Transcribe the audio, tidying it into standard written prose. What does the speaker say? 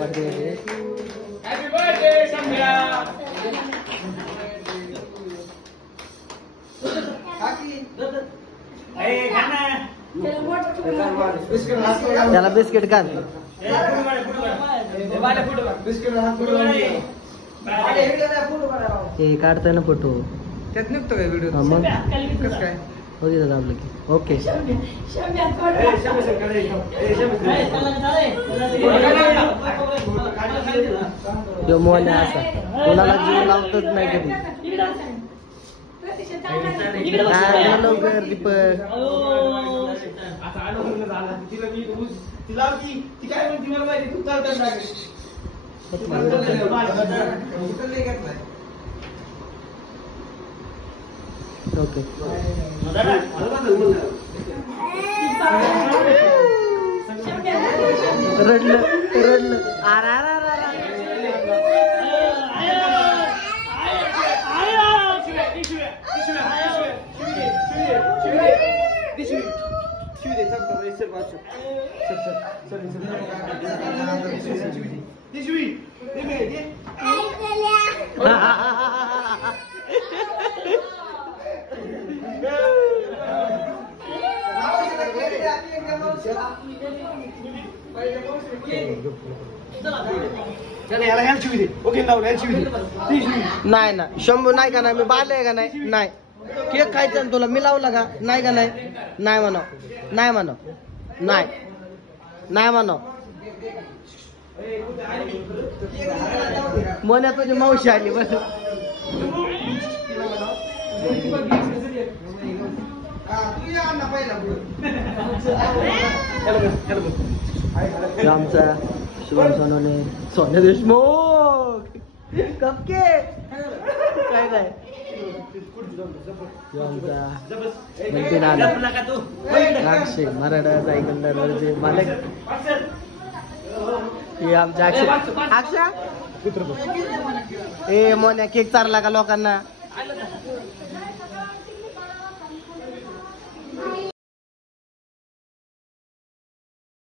birthday happy birthday शंभ्या त्याला biscuit काढ ते काढतोय ना फोटो त्यात निघतो काय व्हिडिओ मग कसं काय होती दादा आपलं की ओके तो मोहन असा कोणाला जीव लावतच नाही कधी लवकर दीपक ओके रडलं रडलं नाही ना शंभू नाही का नाही मी बाल आहे का नाही नाही केक खायचा तुला मी लावला का नाही का नाही नाही म्हणा नाही म्हणा नाही नाही म्हणा मोन्या तुझी मावशी आली बरं आमचा शुभम सोनवणे सोन्या देशमुख कपके काय काय अक्षय मराठा सायकलदार मालक हे आमच्या अक्षय ए मोन्या केक चारला का लोकांना